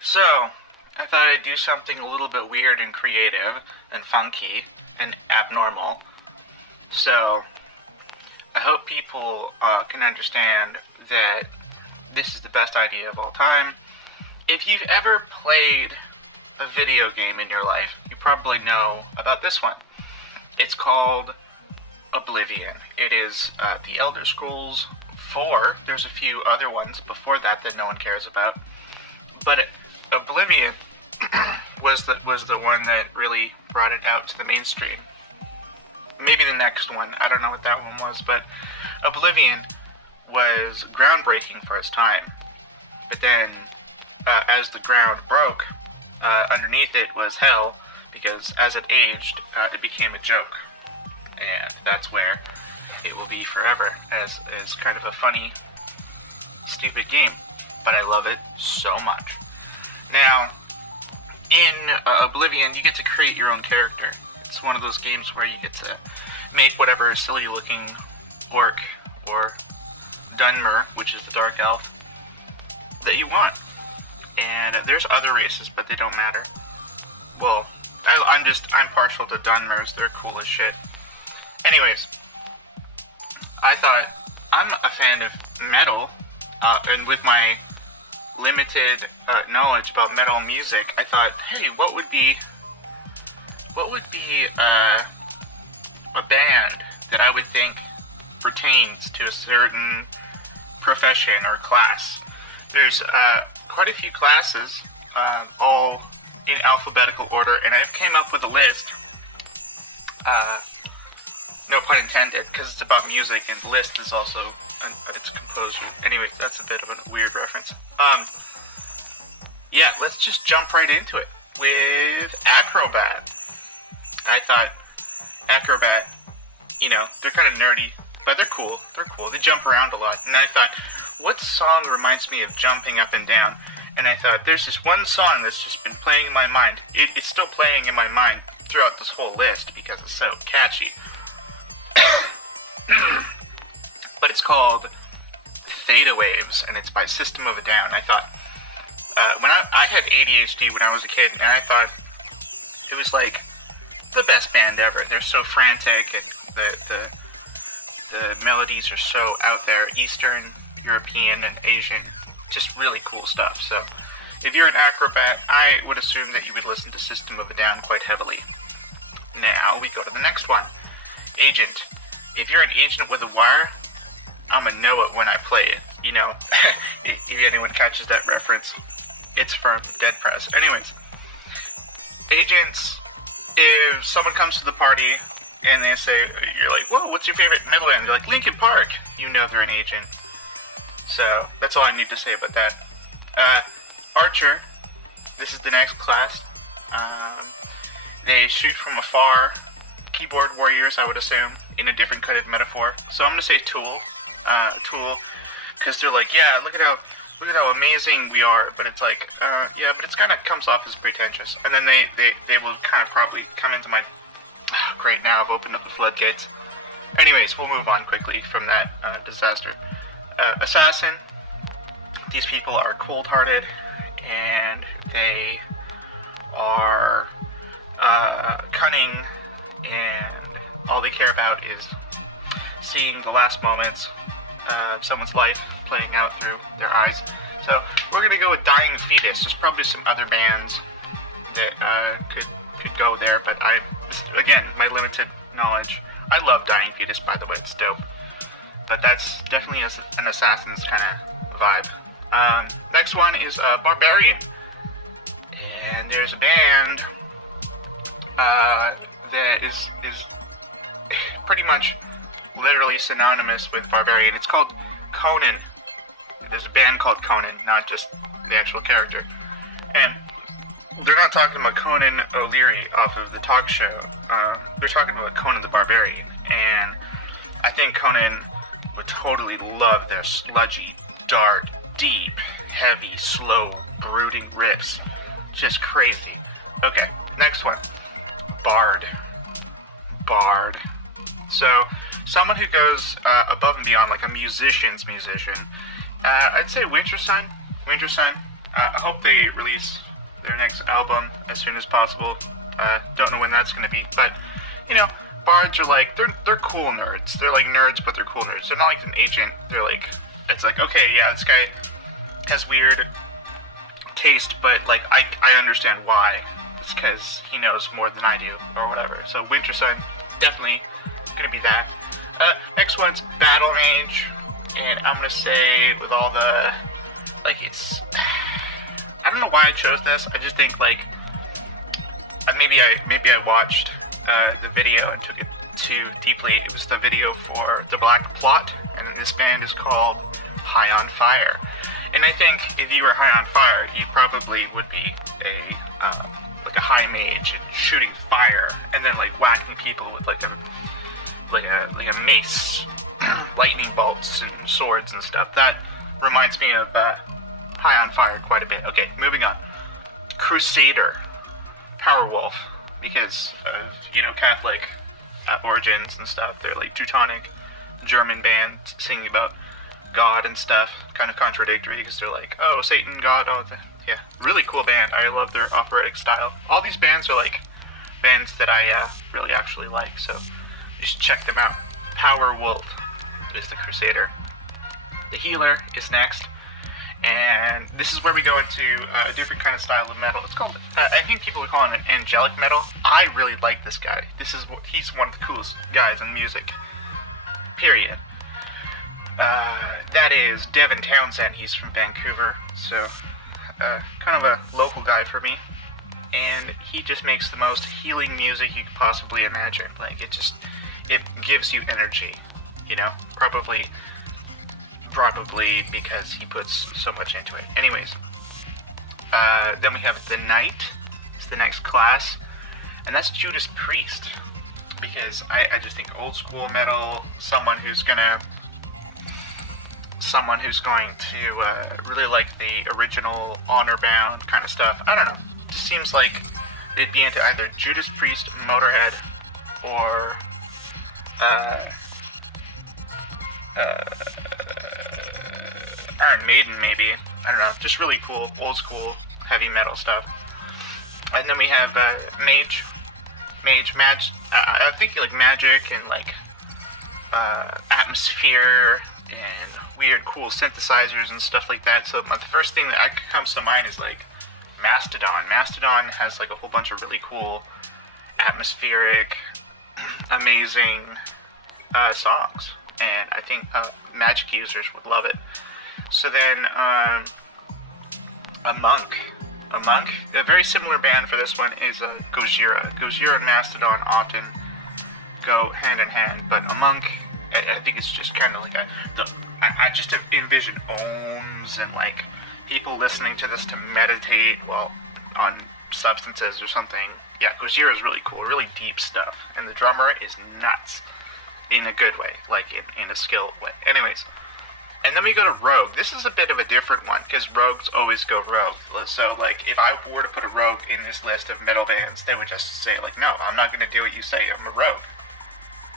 So, I thought I'd do something a little bit weird and creative and funky and abnormal. So, I hope people can understand that this is the best idea of all time. If you've ever played a video game in your life, you probably know about this one. It's called Oblivion. It is the Elder Scrolls 4. There's a few other ones before that no one cares about. But Oblivion was the one that really brought it out to the mainstream. Maybe the next one. I don't know what that one was, but Oblivion was groundbreaking for its time. But then, as the ground broke, underneath it was hell, because as it aged, it became a joke. And that's where it will be forever, as kind of a funny, stupid game. But I love it so much. Now, in Oblivion, you get to create your own character. It's one of those games where you get to make whatever silly-looking orc or Dunmer, which is the dark elf, that you want. And there's other races, but they don't matter. Well, I'm partial to Dunmers. They're cool as shit. Anyways, I thought, I'm a fan of metal, and with my limited knowledge about metal music, I thought, hey, what would be a band that I would think pertains to a certain profession or class? There's quite a few classes, all in alphabetical order, and I've came up with a list. No pun intended, because it's about music, and the list is also its composer. Anyway, that's a bit of a weird reference. Yeah, let's just jump right into it with Acrobat. I thought Acrobat, they're kind of nerdy, but they're cool. They jump around a lot. And I thought, what song reminds me of jumping up and down? And I thought, there's this one song that's just been playing in my mind. It's still playing in my mind throughout this whole list because it's so catchy. But it's called Theta Waves, and it's by System of a Down. I thought, when I had ADHD when I was a kid, and I thought it was like the best band ever. They're so frantic, and the melodies are so out there, Eastern, European, and Asian, just really cool stuff. So, if you're an acrobat, I would assume that you would listen to System of a Down quite heavily. Now, we go to the next one. Agent. If you're an agent with a wire, I'm gonna know it when I play it. If anyone catches that reference, it's from Dead Press. Anyways, agents, if someone comes to the party and they say, you're like, whoa, what's your favorite metal band? They're like, Linkin Park. You know they're an agent. So, that's all I need to say about that. Archer, this is the next class. They shoot from afar. Keyboard warriors, I would assume, in a different kind of metaphor. So I'm gonna say Tool, because they're like, yeah, look at how amazing we are. But it's like, yeah, but it's kind of comes off as pretentious. And then they will kind of probably come into my. Great, now I've opened up the floodgates. Anyways, we'll move on quickly from that disaster. Assassin. These people are cold-hearted, and they are cunning. And all they care about is seeing the last moments of someone's life playing out through their eyes. So we're gonna go with Dying Fetus. There's probably some other bands that could go there, but again, my limited knowledge. I love Dying Fetus, by the way, it's dope. But that's definitely an Assassin's kind of vibe. Next one is Barbarian, and there's a band that is pretty much literally synonymous with Barbarian. It's called Conan. There's a band called Conan, not just the actual character. And they're not talking about Conan O'Leary off of the talk show. They're talking about Conan the Barbarian. And I think Conan would totally love their sludgy, dark, deep, heavy, slow, brooding riffs. Just crazy. Okay, next one. Bard. So, someone who goes above and beyond, like a musician's musician. I'd say Winter Sun. I hope they release their next album as soon as possible. Don't know when that's gonna be, but you know, bards are like they're cool nerds. They're like nerds, but they're cool nerds. They're not like an agent. They're like, it's like, okay, yeah, this guy has weird taste, but like I understand why. It's because he knows more than I do, or whatever. So Winter Sun, definitely gonna be that. Next one's Battle Mage, and I'm gonna say with all the like it's. I don't know why I chose this. I just think like maybe I watched the video and took it too deeply. It was the video for The Black Plot, and this band is called High on Fire. And I think if you were high on fire, you probably would be a like a high mage and shooting fire, and then like whacking people with like a mace, lightning bolts and swords and stuff. That reminds me of High on Fire quite a bit. Okay, moving on. Crusader, Powerwolf, because of, you know, Catholic origins and stuff. They're like Teutonic German band singing about God and stuff. Kind of contradictory because they're like, oh, Satan, God, yeah. Really cool band. I love their operatic style. All these bands are like bands that I really actually like, so just check them out. Powerwolf is the Crusader. The Healer is next. And this is where we go into a different kind of style of metal. It's called, I think people would call it an angelic metal. I really like this guy. He's one of the coolest guys in music. Period. That is Devin Townsend. He's from Vancouver, so kind of a local guy for me. And he just makes the most healing music you could possibly imagine. Like, it gives you energy, you know? Probably because he puts so much into it. Anyways, then we have the Knight. It's the next class, and that's Judas Priest, because I just think old school metal, someone who's going to really like the original honor bound kind of stuff. I don't know. It just seems like they'd be into either Judas Priest, Motorhead, or Iron Maiden, maybe. I don't know. Just really cool, old school, heavy metal stuff. And then we have Mage. I think like magic and like atmosphere and weird, cool synthesizers and stuff like that. So the first thing that comes to mind is like Mastodon. Mastodon has like a whole bunch of really cool, atmospheric, amazing songs, and I think magic users would love it. So then a monk, a very similar band for this one is Gojira. Gojira and Mastodon often go hand in hand, but a monk, I think it's just kind of like I just envision ohms and like people listening to this to meditate while on substances or something. Yeah, Gojira is really cool, really deep stuff, and the drummer is nuts in a good way, like in a skilled way. Anyways, and then we go to Rogue. This is a bit of a different one because rogues always go rogue. So like if I were to put a rogue in this list of metal bands, they would just say like, no, I'm not going to do what you say, I'm a rogue.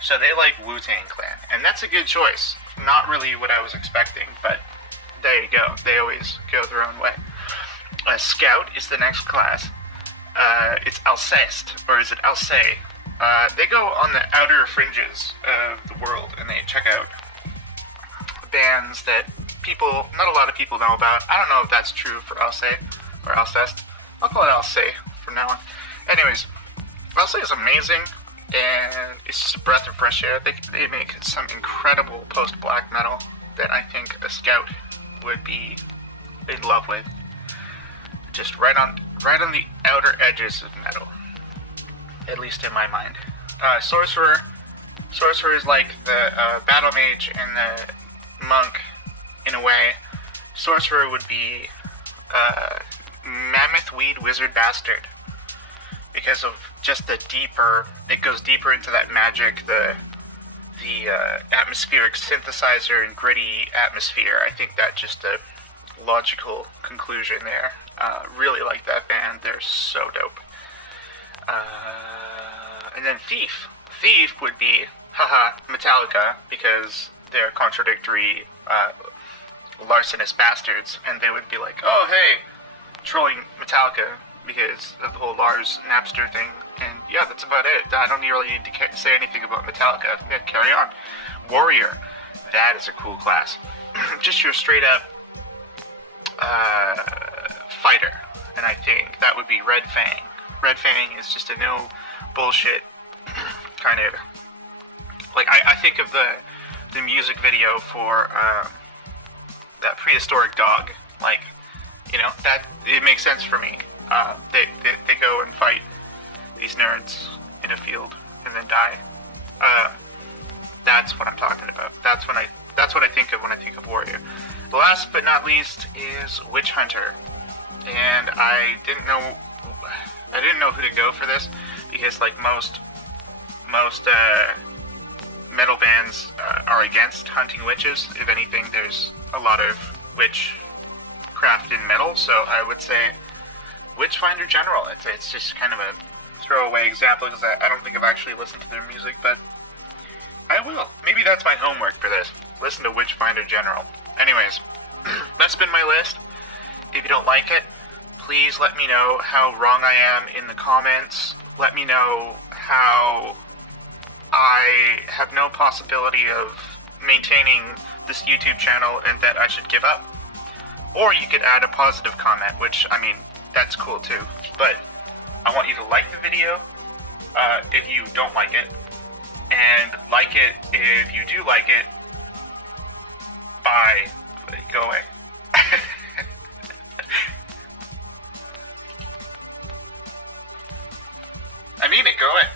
So they like Wu-Tang Clan, and that's a good choice. Not really what I was expecting, but there you go. They always go their own way. Scout is the next class. It's Alceste, or is it Alceste? They go on the outer fringes of the world, and they check out bands that not a lot of people know about. I don't know if that's true for Alceste or Alceste. I'll call it Alceste from now on. Anyways, Alceste is amazing, and it's just a breath of fresh air. They make some incredible post-black metal that I think a Scout would be in love with. Just right on the outer edges of metal, at least in my mind. Sorcerer is like the battle mage and the monk in a way. Sorcerer would be Mammoth Weed Wizard Bastard, because of just it goes deeper into that magic, the atmospheric synthesizer and gritty atmosphere. I think that's just a logical conclusion there. Really like that band. They're so dope. And then Thief. Thief would be, Metallica, because they're contradictory, larcenous bastards, and they would be like, oh, hey, trolling Metallica because of the whole Lars Napster thing. And yeah, that's about it. I don't really need to say anything about Metallica. Yeah, carry on. Warrior. That is a cool class. Just your straight up fighter. And I think that would be Red Fang. Red Fang is just a no bullshit kind of... Like, I think of the music video for that prehistoric dog. Like, you know, that it makes sense for me. They go and fight these nerds in a field and then die. That's what I'm talking about. That's what I think of when I think of Warrior. Last but not least is Witch Hunter, and I didn't know who to go for this because like most metal bands are against hunting witches. If anything, there's a lot of witchcraft in metal, so I would say Witchfinder General. It's just kind of a throwaway example because I don't think I've actually listened to their music, but I will. Maybe that's my homework for this. Listen to Witchfinder General. Anyways, that's been my list. If you don't like it, please let me know how wrong I am in the comments. Let me know how I have no possibility of maintaining this YouTube channel and that I should give up. Or you could add a positive comment, which, I mean, that's cool too. But I want you to like the video if you don't like it, and like it if you do like it. Bye. Go away. I mean it, go away.